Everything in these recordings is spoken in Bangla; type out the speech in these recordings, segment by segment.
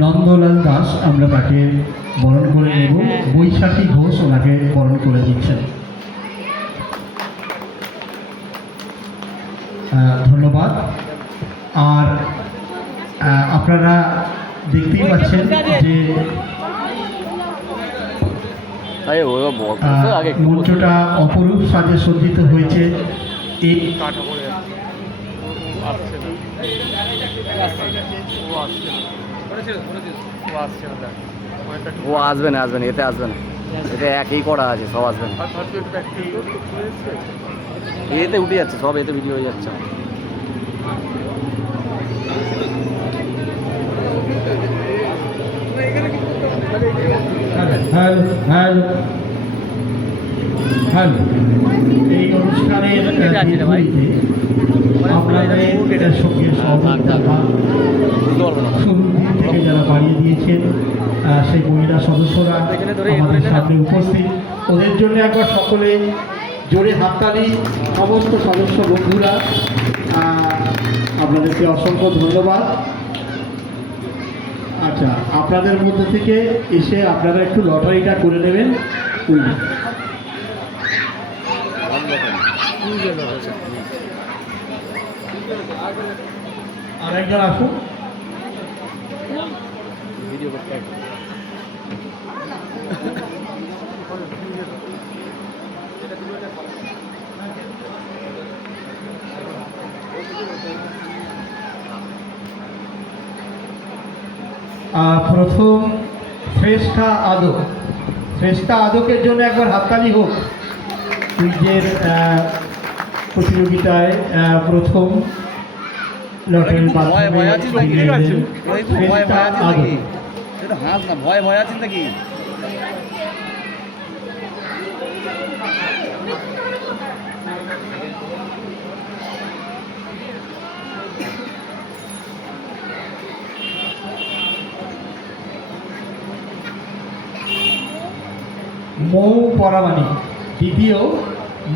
নন্দলাল দাস আমরা তাকে বরণ করে নেব। বৈশাখী ঘোষ ওনাকে বরণ করে দিচ্ছেন। ধন্যবাদ। আর আপনারা দেখতেই পাচ্ছেন যে মঞ্চটা অপরূপ সাজে সজ্জিত হয়েছে। এই ও আসবে না এতে আসবে না, এতে একই করা আছে, সব আসবে না, এতে উঠে যাচ্ছে সব, এতে ভিডিও হয়ে যাচ্ছে। হ্যালো হ্যালো হ্যালো এই অনুষ্ঠানের আপনাদের সঙ্গে সহযোগিতা শুরু থেকে যারা বাড়িয়ে দিয়েছেন সেই মহিলা সদস্যরা আমাদের সামনে উপস্থিত, ওদের জন্য একবার সকলে জোরে হাততালি। সমস্ত সদস্য বন্ধুরা আপনাদেরকে অসংখ্য ধন্যবাদ। আচ্ছা, আপনাদের মধ্যে থেকে এসে আপনারা একটু লটারিটা করে নেবেন। আর একজন আসুন। ভিডিও করতে প্রথম শ্রেষ্ঠা আদক, শ্রেষ্ঠা আদকের জন্য একবার হাততালি হোক। কুইজের প্রতিযোগিতায় প্রথম লটারির মাধ্যমে শ্রেষ্ঠা আদক। হাত না, ভয় আছেন নাকি? মৌ পরামানিক, দ্বিতীয়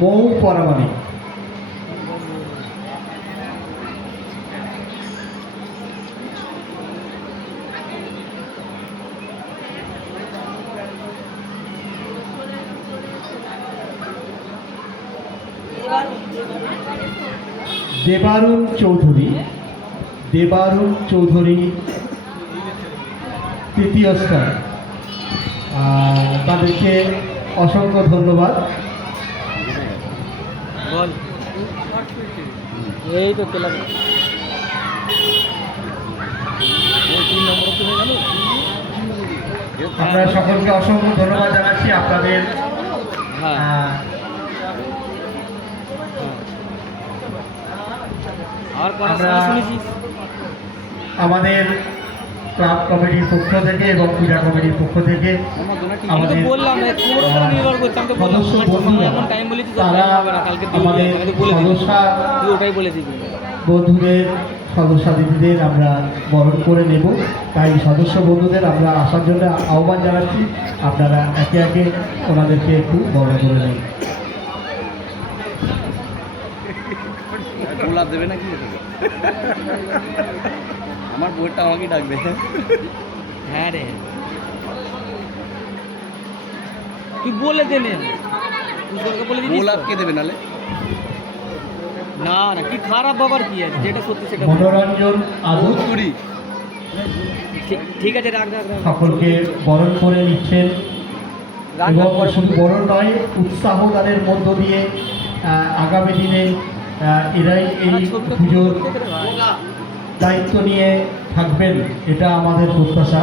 মৌ পরামানিক। দেবারুণ চৌধুরী, দেবারুণ চৌধুরী তৃতীয় স্থান। তাদেরকে অসংখ্য ধন্যবাদ। এই তো আমরা সকলকে অসংখ্য ধন্যবাদ জানাচ্ছি আপনাদের। আমাদের ক্লাব কমিটির পক্ষ থেকে এবং পূজা কমিটির পক্ষ থেকে আমাদের সদস্য বন্ধুরা, তারা আমাদের বন্ধুদের সদস্যাদিদিদের আমরা বরণ করে নেব। তাই সদস্য বন্ধুদের আমরা আসার জন্য আহ্বান জানাচ্ছি। আপনারা একে একে ওনাদেরকে একটু বরণ করে নেন। গোলাপ দেবে নাকি? আমার বইটা আমাকে ডাকবে। হ্যাঁ রে, তুই বলে দে গোলাপকে দেবে নালে না না, কি খারাপ বাবার কি আছে, যেটা সত্যি সেটা। মনোরঞ্জন আদক ঠিক আছে, রাখ রাখ। সকলকে বরণ করে নিচ্ছেন এবং শুধু বরণ নয়, উৎসাহ তাদের মধ্য দিয়ে আগামী দিনে এরাই এই পুজোর দায়িত্ব নিয়ে থাকবেন, এটা আমাদের প্রত্যাশা।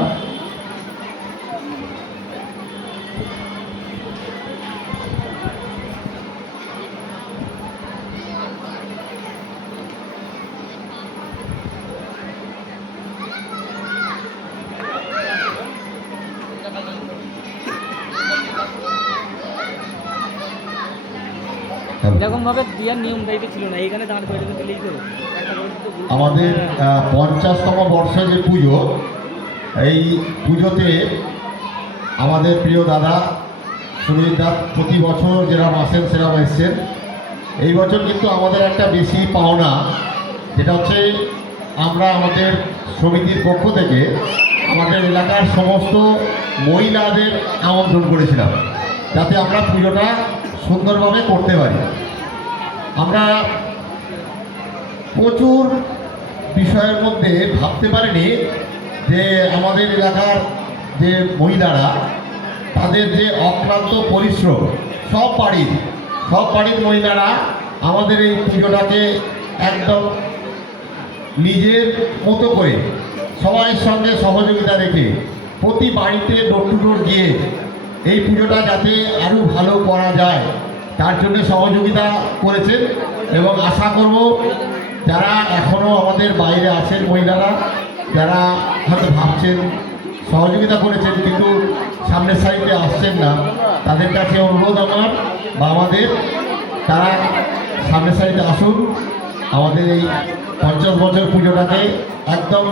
এরকম ভাবে দেওয়ার নিয়ম দায়িত্ব ছিল না, এইখানে দাঁড় করে দিলেই তো। আমাদের 50তম বর্ষে যে পুজো, এই পুজোতে আমাদের প্রিয় দাদা সুনীল দা প্রতি বছর যেরকম আসেন সেরকম এসছেন। এই বছর কিন্তু আমাদের একটা বেশি পাওনা, যেটা হচ্ছে আমরা আমাদের সমিতির পক্ষ থেকে আমাদের এলাকার সমস্ত মহিলাদের আমন্ত্রণ করেছিলাম, যাতে আমরা পুজোটা সুন্দরভাবে করতে পারি। আমরা প্রচুর বিষয়ের মধ্যে ভাবতে পারিনি যে আমাদের এলাকার যে মহিলারা, তাদের যে অক্লান্ত পরিশ্রম, সব বাড়ির মহিলারা আমাদের এই পুজোটাকে একদম নিজের মতো করে সবাই সঙ্গে সহযোগিতা রেখে প্রতি বাড়িতে ডোর টু ডোর গিয়ে এই পুজোটা যাতে আরও ভালো করা যায় তার জন্য সহযোগিতা করেছেন। এবং আশা করব যারা এখনও আমাদের বাইরে আছেন মহিলারা, যারা হয়তো ভাবছেন সহযোগিতা করেছেন কিন্তু সামনের সাইডে আসছেন না, তাদের কাছে অনুরোধ আমার বা আমাদের, তারা সামনের সাইডে আসুন। আমাদের এই 50 বছর পুজোটাকে একদম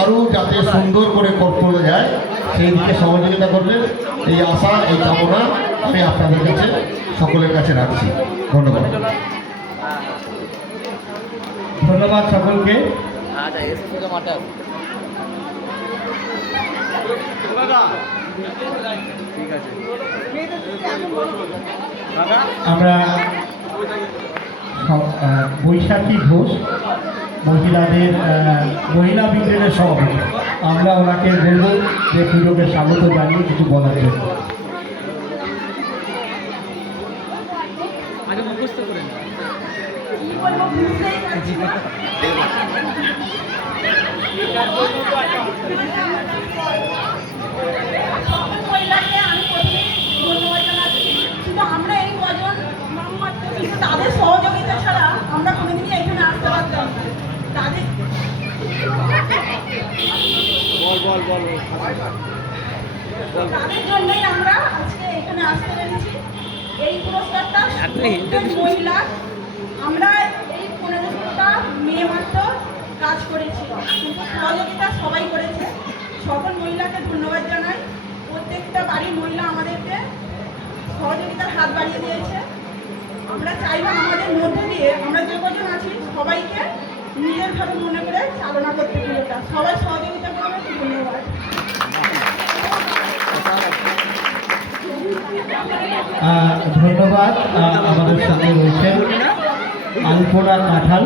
আরও যাতে সুন্দর করে করা যায় সেই দিকে সহযোগিতা করবেন, এই আশা, এই কামনা আমি আপনাদের কাছে সকলের কাছে রাখছি। ধন্যবাদ। ধন্যবাদ সকলকে। আমরা বৈশাখী ঘোষ মহিলাদের মহিলা ব্রিগেডের সভাপতি, আমরা ওনাকে বলব যে পুজোকে স্বাগত জানিয়ে কিছু বলার জন্য। আগে মুখস্থ করে নাও। আমরা এই কজন তাদের সহযোগিতা ছাড়া আমরা কোনোদিনই এখানে আসতে পারতাম না। তাদের তাদের জন্যই আমরা আজকে এখানে আসতে পেরেছি। এই পুরস্কারটা মহিলা, আমরা এই 15টা মেয়ে মাত্র কাজ করেছি, কিন্তু সহযোগিতা সবাই করেছে। সকল মহিলাকে ধন্যবাদ জানাই। প্রত্যেকটা বাড়ির মহিলা আমাদেরকে সহযোগিতার হাত বাড়িয়ে দিয়েছে। আমরা চাইবো আমাদের মধ্যে দিয়ে আমরা যে কজন আছি সবাইকে নিজের ভাবে মনে করে চালনা করতে পুজোটা। সবাই সহযোগিতা করবে। ধন্যবাদ। ধন্যবাদ। আমাদের সঙ্গে রয়েছেন আলপনা কাঁঠাল,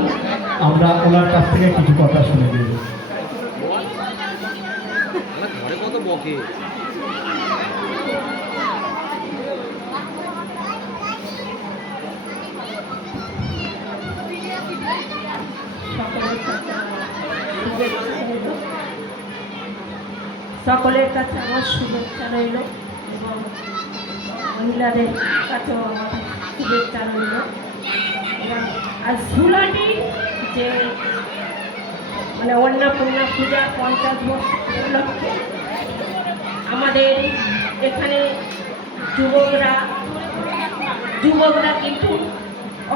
আমরা ওনার কাছ থেকে কিছু কথা শুনে নেব। ঘরে কত বকে। সকলের কাছে আমার শুভেচ্ছা রইল এবং মহিলাদের কাছেও আমার শুভেচ্ছা রইল। এবং আর ঝুলাটি যে মানে অন্নপূর্ণা পূজা 50 বছর উপলক্ষে আমাদের এখানে যুবকরা কিন্তু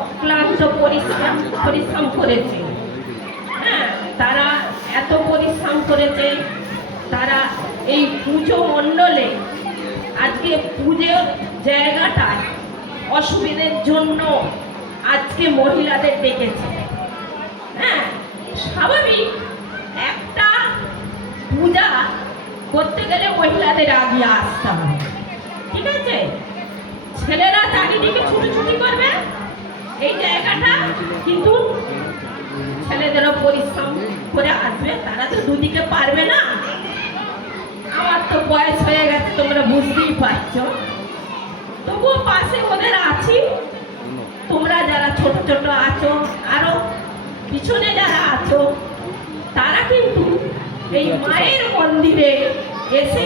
অক্লান্ত পরিশ্রম করেছে। হ্যাঁ, তারা এত পরিশ্রম করেছে, তারা এই পুজো মণ্ডলে আজকে পুজোর জায়গাটায় অসুবিধার জন্য আজকে মহিলাদের ডেকেছে। হ্যাঁ, স্বাভাবিক একটা পূজা করতে গেলে মহিলাদের আগে আসতে হবে, ঠিক আছে? ছেলেরা চারিদিকে ছুটোছুটি করবে, এই জায়গাটা কিন্তু ছেলেদেরও পরিশ্রম করে আসবে, তারা তো দুদিকে পারবে না। আমার তো বয়স হয়ে গেছে, তোমরা বুঝতেই পারছো, তবুও পাশে ওদের আছি। তোমরা যারা ছোট ছোট আছো, আরো পিছনে যারা আছো, তারা কিন্তু এই মায়ের মন্দিরে এসে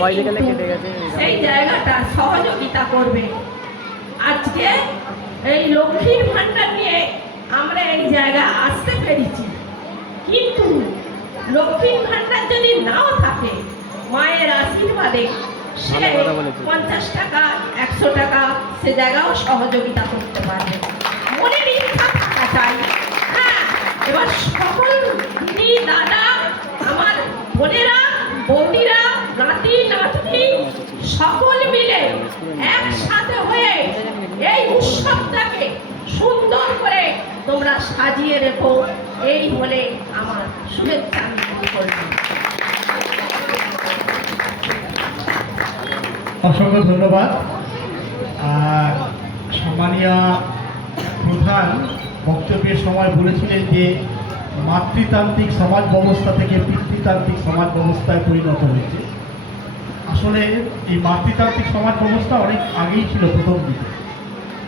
সেই জায়গাটা সহযোগিতা করবে। আজকে এই লক্ষ্মীর ভাণ্ডার নিয়ে আমরা এই জায়গায় আসতে পেরেছি, কিন্তু লক্ষ্মীর ভাণ্ডার যদি নাও থাকে, মায়ের আশীর্বাদে সে 50 টাকা 100 টাকা সে জায়গাও সহযোগিতা করতে পারবে। মনের ইচ্ছা থাকা চাই। হ্যাঁ, এবার সকল দিদি দাদা, আমার বোনেরা, বৌদিরা, নাতি নাতনি সকল মিলে একসাথে হয়ে এই উৎসবটাকে সুন্দর করে তোমরা সাজিয়ে রেখো, এই বলে আমার শুভেচ্ছা জ্ঞাপন করলাম। অসংখ্য ধন্যবাদ। সম্মানীয় প্রধান বক্তব্যের সময় বলেছিলেন যে মাতৃতান্ত্রিক সমাজ ব্যবস্থা থেকে পিতৃতান্ত্রিক সমাজ ব্যবস্থায় পরিণত হয়েছে। আসলে এই মাতৃতান্ত্রিক সমাজ ব্যবস্থা অনেক আগেই ছিল প্রথম দিকে,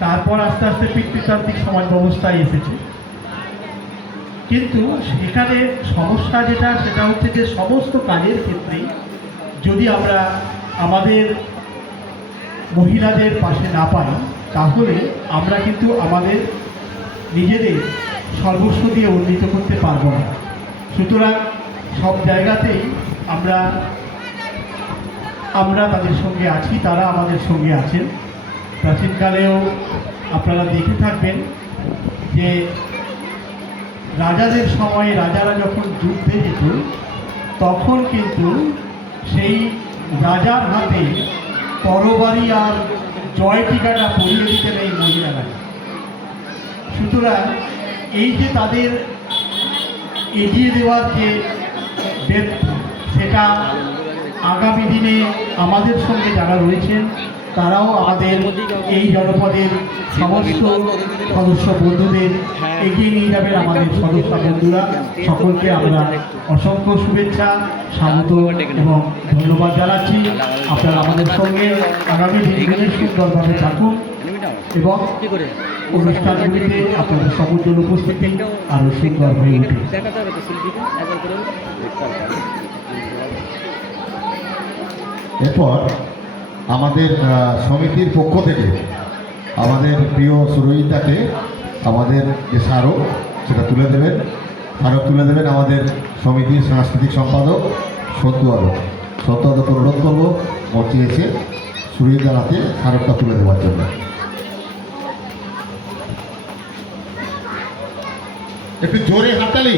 তারপর আস্তে আস্তে পিতৃতান্ত্রিক সমাজ ব্যবস্থায় এসেছে। কিন্তু সেখানে সমস্যা যেটা সেটা হচ্ছে যে সমস্ত কাজের ক্ষেত্রেই যদি আমরা আমাদের মহিলাদের পাশে না পাই, তাহলে আমরা কিন্তু আমাদের নিজেদের সর্বস্ব দিয়ে উন্নীত করতে পারবো না। সুতরাং সব জায়গাতেই আমরা তাদের সঙ্গে আছি, তারা আমাদের সঙ্গে আছেন। প্রাচীনকালেও আপনারা দেখে থাকবেন যে রাজাদের সময়ে রাজারা যখন যুদ্ধে যেত, তখন কিন্তু সেই রাজার হাতে তরবারি আর জয় টিকাটা পরিয়ে দিতেন এই মহিলারা। সুতরাং এই যে তাদের এগিয়ে দেওয়ার যে ব্যক্তি, সেটা আগামী দিনে আমাদের সঙ্গে যারা রয়েছেন তারাও আমাদের এই জনপদের সমস্ত সদস্য বন্ধুদের এগিয়ে নিয়ে যাবেন। আমাদের সদস্য বন্ধুরা সকলকে আমরা অসংখ্য শুভেচ্ছা, স্বাগত এবং ধন্যবাদ জানাচ্ছি। আপনারা আমাদের সঙ্গে আগামী দিনগুলি সুন্দরভাবে থাকুন এবং অনুষ্ঠানগুলিতে আপনাদের সমুজ্জ্বল উপস্থিতি আরও সুন্দর হয়ে উঠে। এরপর আমাদের সমিতির পক্ষ থেকে আমাদের প্রিয় সুরহিতাকে আমাদের যে স্মারক সেটা তুলে দেবেন। স্মারক তুলে দেবেন আমাদের সমিতির সাংস্কৃতিক সম্পাদক সন্তু আদক অনুরোধ করবো মঞ্চে এসে সুরহিতার হাতে স্মারকটা তুলে দেওয়ার জন্য। একটু জোরে হাততালি।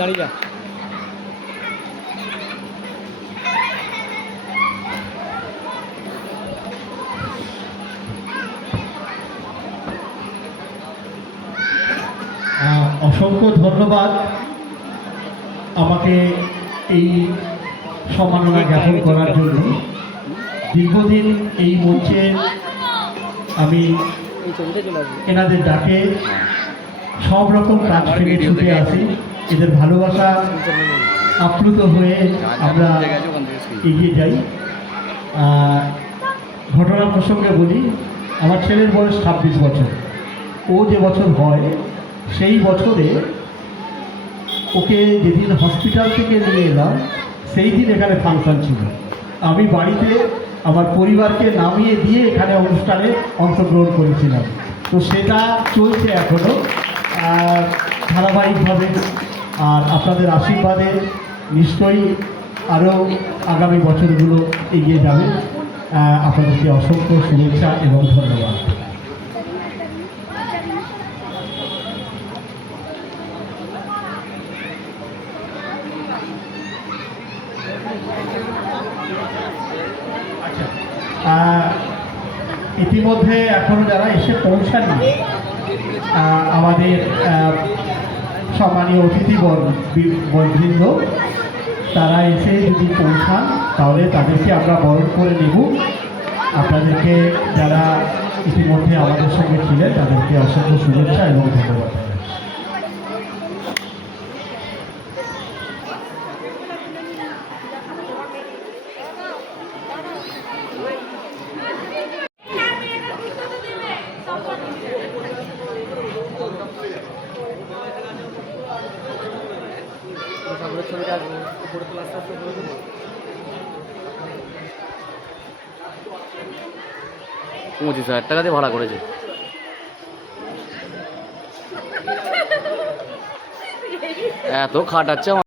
দাঁড়িয়ে যা। অসংখ্য ধন্যবাদ আমাকে এই সম্মাননা জ্ঞাপন করার জন্য। দীর্ঘদিন এই মঞ্চে আমি এনাদের ডাকে সব রকম কাজ থেকে ছুটে আসি। এদের ভালোবাসা আপ্লুত হয়ে আমরা এগিয়ে যাই। ঘটনা প্রসঙ্গে বলি, আমার ছেলের বয়স 26 বছর। ও যে বছর হয় সেই বছরে ওকে যেদিন হসপিটাল থেকে নিয়ে এলাম সেই দিন এখানে ফাংশন ছিল। আমি বাড়িতে আমার পরিবারকে নামিয়ে দিয়ে এখানে অনুষ্ঠানে অংশগ্রহণ করেছিলাম। তো সেটা চলছে এখনও ধারাবাহিকভাবে। আর আপনাদের আশীর্বাদে নিশ্চয়ই আরও আগামী বছরগুলো এগিয়ে যাবে। আপনাদেরকে অসংখ্য শুভেচ্ছা এবং ধন্যবাদ। ইতিমধ্যে এখনও যারা এসে পৌঁছাননি, আমাদের সম্মানীয় অতিথিবৃন্দ তারা এসে যদি পৌঁছান তাহলে তাদেরকে আমরা বরণ করে নেব। আপনাদেরকে যারা ইতিমধ্যে আমাদের সঙ্গে ছিলেন তাদেরকে অসংখ্য শুভেচ্ছা এবং ধন্যবাদ। ছবিটা উপরে ক্লাস আসতে বলে দেবো। 25,000 টাকা দিয়ে ভাড়া করেছে। এত খাটাচ্ছে।